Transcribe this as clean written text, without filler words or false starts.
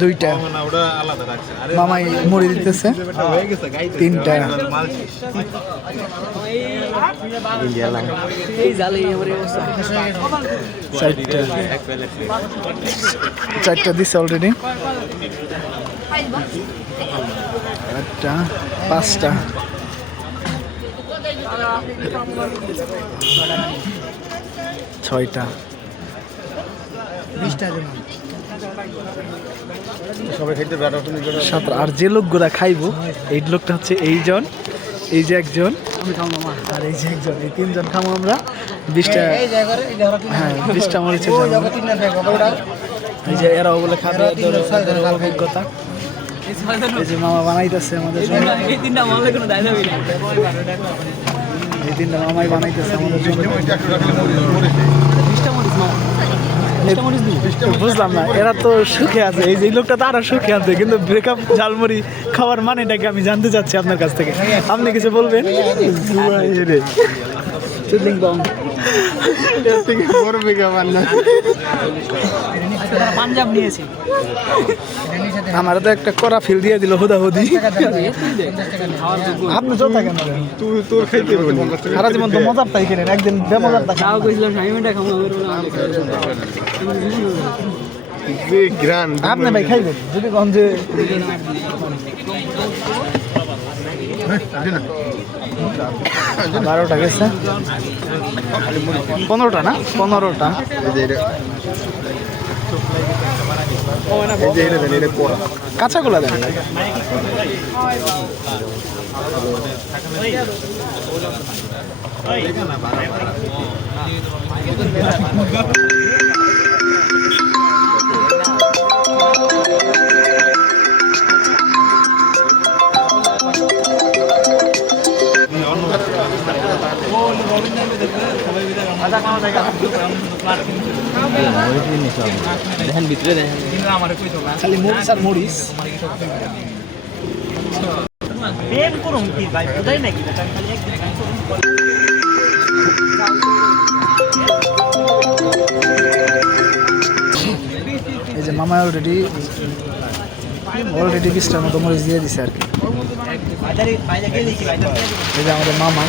দুইটা মামাই মুড়ি দিতেছে, তিনটা। চারটা দিচ্ছে অলরেডি, একটা, পাঁচটা, ছয়টা, 20টা সাত। আর যে লোকগুলা খাইবো এই লোকটা হচ্ছে এইজন, এই যে একজন, আর এই যে একজন, এই তিনজন খাবো আমরা। 20টা, হ্যাঁ 20টা মরিচের এই যে এরাও বলে খাবে, অভিজ্ঞতা। এই যে মামা বানাইতেছে আমাদের জন্য, এই তিনটা মামাই বানাইতেছে আমাদের জন্য। বুঝলাম না, এরা তো সুখে আছে, এই যে লোকটা তো আরো সুখে আছে, কিন্তু ব্রেকআপ ঝালমুড়ি খাওয়ার মানেটাকে আমি জানতে চাচ্ছি আপনার কাছ থেকে, আপনি কিছু বলবেন? পাঞ্জাব নিয়েছি, আমার তো একটা কড়া ফিল দিয়ে দিল হুদাহুদি। আপনি চল থাকেন, তোর খাইতে সারা জীবন তো মজার তাই কেনেন, একদিন বেমজার তা খাওয়া কইছিলাম আপনি ভাই খাইবেন যদি গঞ্জে 12টা গেছে, 15টা না, 15টা। কাঁচাগুলা দেন, দেখেন ভিতরে দেখেন খালি মরিচ আর মরিচ। এই যে মামা অলরেডি 20টার মতো মরিচ দিয়ে দিছে আর কি। এই যে আমাদের মামা